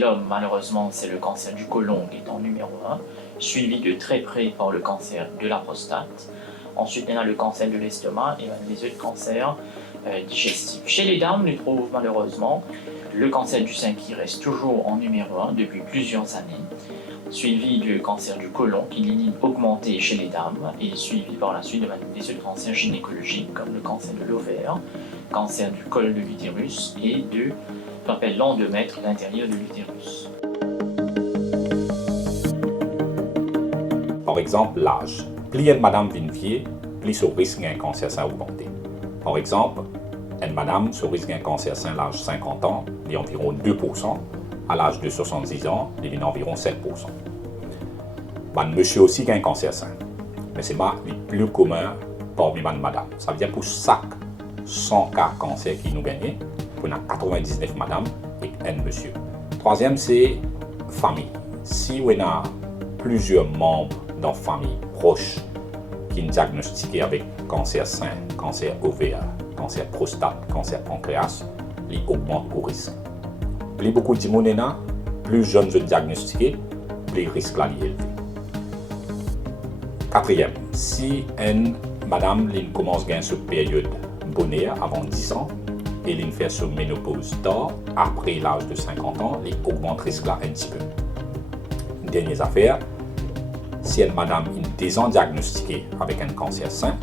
l'homme, malheureusement, c'est le cancer du côlon qui est en numéro 1, suivi de très près par le cancer de la prostate. Ensuite, il y a le cancer de l'estomac et les autres cancers digestifs. Chez les dames, on trouve malheureusement le cancer du sein qui reste toujours en numéro 1 depuis plusieurs années, suivi du cancer du côlon qui est augmenté chez les dames et suivi par la suite des autres cancers gynécologiques comme le cancer de l'ovaire, cancer du col de l'utérus et de ce qu'on appelle l'endomètre, l'intérieur de l'utérus. Par exemple, l'âge. Plus une madame vient vieille, plus au risque d'un cancer sein augmenté. Par exemple, une madame au risque d'un cancer sein à l'âge de 50 ans, il y a environ 2%, à l'âge de 70 ans, il y a environ 7%. Monsieur aussi a un cancer sein, mais c'est le plus commun parmi les madame. Ça veut dire pour chaque 100 cas de cancer qui nous gagnent, on a 99 madame et un monsieur. Troisième, c'est famille. Si on a plusieurs membres dans la famille proche qui sont diagnostiqués avec cancer sein, cancer ovaire, cancer prostate, cancer pancréas, ils augmentent le risque. Plus beaucoup de monde plus jeunes sont diagnostiqués, plus le risque est élevé. Quatrième, si une madame commence à gagner cette période bonheur avant 10 ans et elle fait sa ménopause tard, après l'âge de 50 ans, elle augmente le risque là un petit peu. Dernière affaire, si une madame est déjà diagnostiquée avec un cancer sein,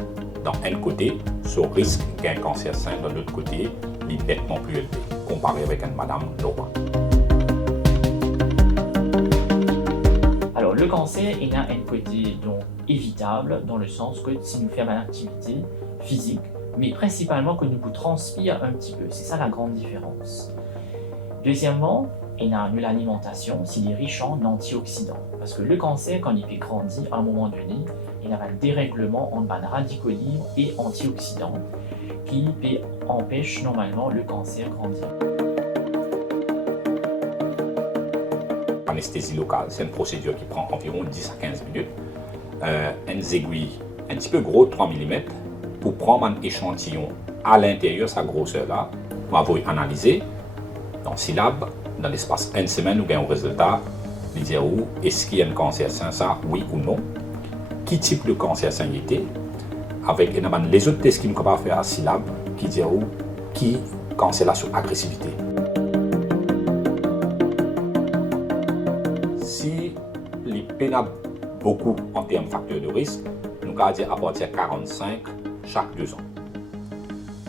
dans un côté, son risque d'un cancer sein dans l'autre côté est nettement plus élevé, comparé avec une madame normale. Alors, le cancer, il a un côté donc évitable, dans le sens que si nous faisons une activité physique, mais principalement que nous transpire un petit peu. C'est ça la grande différence. Deuxièmement, il y a l'alimentation, s'il est riche en antioxydants. Parce que le cancer, quand il fait grandir, à un moment donné, il y a un dérèglement entre radicaux libres et antioxydants qui empêche normalement le cancer de grandir. Anesthésie locale, c'est une procédure qui prend environ 10 à 15 minutes. Une aiguille un petit peu gros, 3 mm, pour prendre un échantillon à l'intérieur, sa grosseur-là, on va analyser dans syllabe, dans l'espace d'une semaine, nous gagnons un résultat, nous dire est-ce qu'il y a un cancer sein, ça, oui ou non, qui type de cancer sein il était, avec les autres tests qui nous capables de faire à syllabe, qui disent qui cancer là sur agressivité. Si les pénables beaucoup en termes de facteurs de risque, nous allons dire à partir de 45 chaque 2 ans.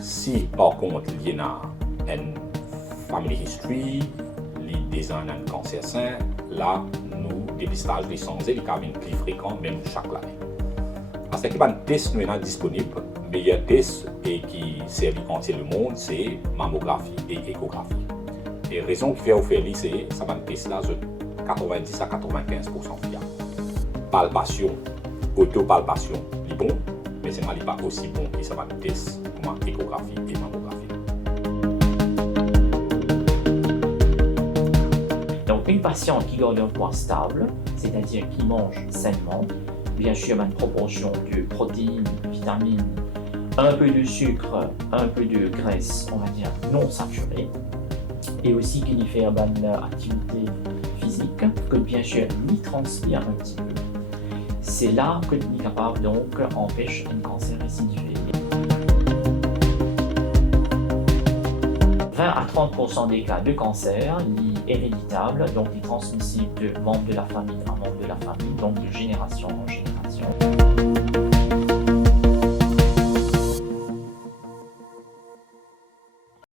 Si par contre il y a une family history, des ans un cancer sein, là nous dépistage des sangs et les cas plus fréquents même chaque année. Parce que les tests nous sont disponibles, le meilleur test et qui servent entier le monde, c'est mammographie et échographie. Et la raison qui fait au faire c'est ça va test là 90 à 95% fiable. Palpation, autopalpation, c'est bon, mais c'est pas aussi bon que ça va test comme échographie et mammographie. Donc, une patiente qui garde un poids stable, c'est-à-dire qui mange sainement, bien sûr, une proportion de protéines, vitamines, un peu de sucre, un peu de graisse, on va dire non saturée, et aussi qui fait une activité physique, que bien sûr, il transpire un petit peu. C'est là que nous sommes capables donc empêcher un cancer récidivé. 20 à 30% des cas de cancer héréditables, donc transmissibles de membres de la famille à membre de la famille, donc de génération en génération.